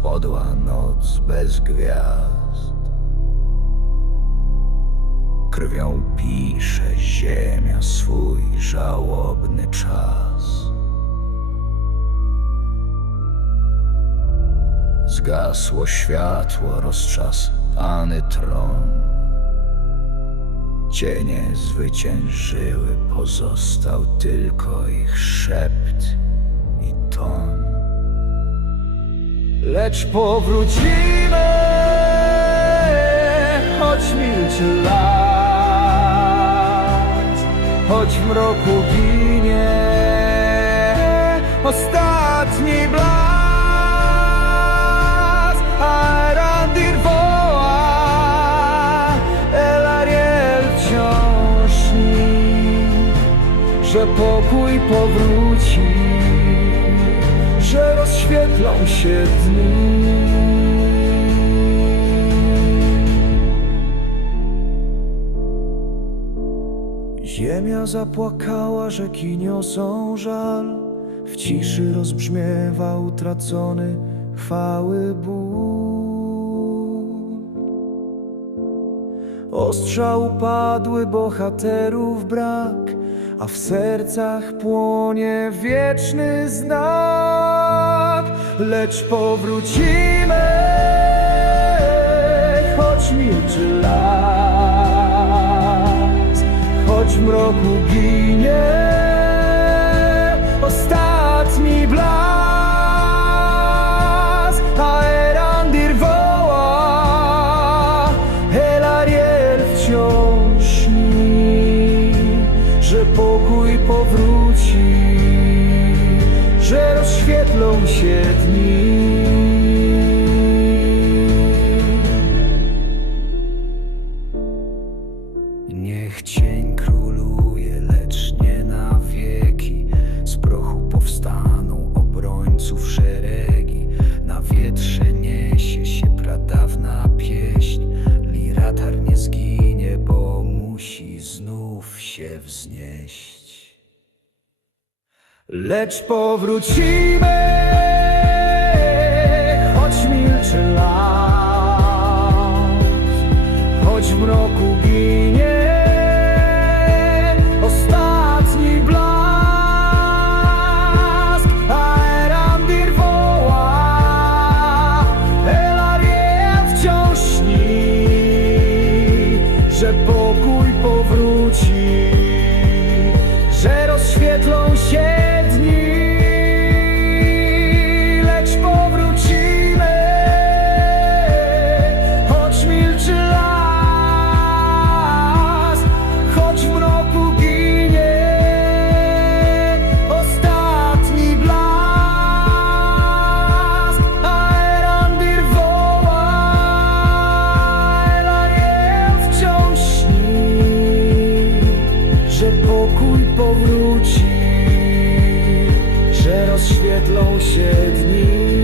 spodła noc bez gwiazd. Krwią pisze ziemia swój żałobny czas. Zgasło światło, roztrzasany tron. Cienie zwyciężyły, pozostał tylko ich szept i ton. Lecz powrócimy, choć milczy las, choć w mroku ginie ostatni blask. A Randir woła, Elariel wciąż śni, że pokój powróci, się dni. Ziemia zapłakała, rzeki niosą żal, w ciszy rozbrzmiewa utracony chwały ból. Ostrza upadły, bohaterów brak, a w sercach płonie wieczny znak. Lecz powrócimy, choć milczy las, choć mroku ginie Lecz powrócimy, pokój powróci, że rozświetlą się dni.